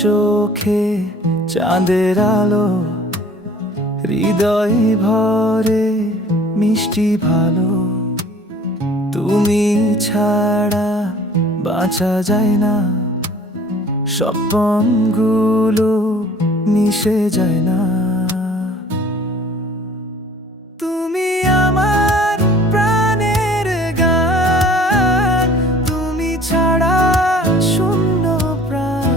চোখে চাঁদের আলো, হৃদয় ভরে মিষ্টি ভালো। তুমি ছাড়া বাঁচা যায় না, স্বপ্নগুলো মিশে যায় না। তুমি আমার প্রাণের গান, তুমি ছাড়া শূন্য প্রাণ।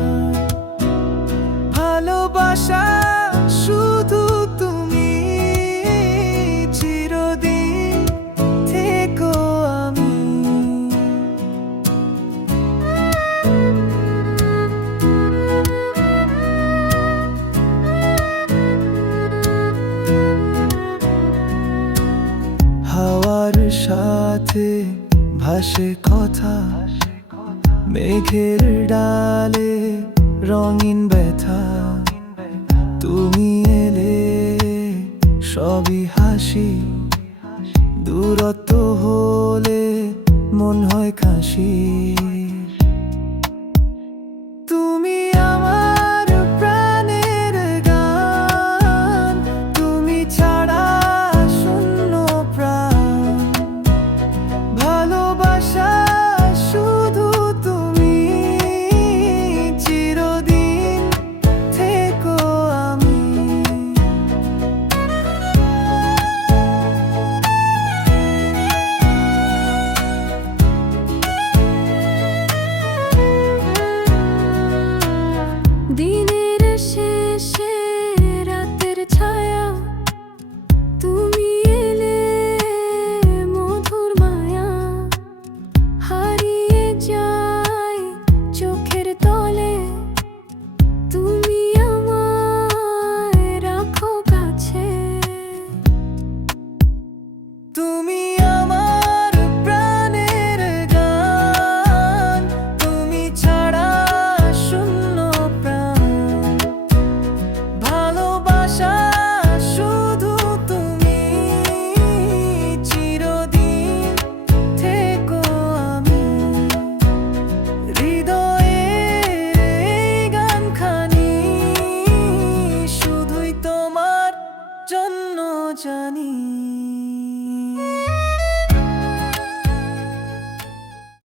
ভালোবাসা শুধু তুমি, চিরদিন থেকো আমি। হাওয়ার সাথে ভাসে কথা, মেঘের ডালে রঙিন ব্যথা। তুমি এলে সবই হাসি, দূরত্ব হলে মন হয় কাশি।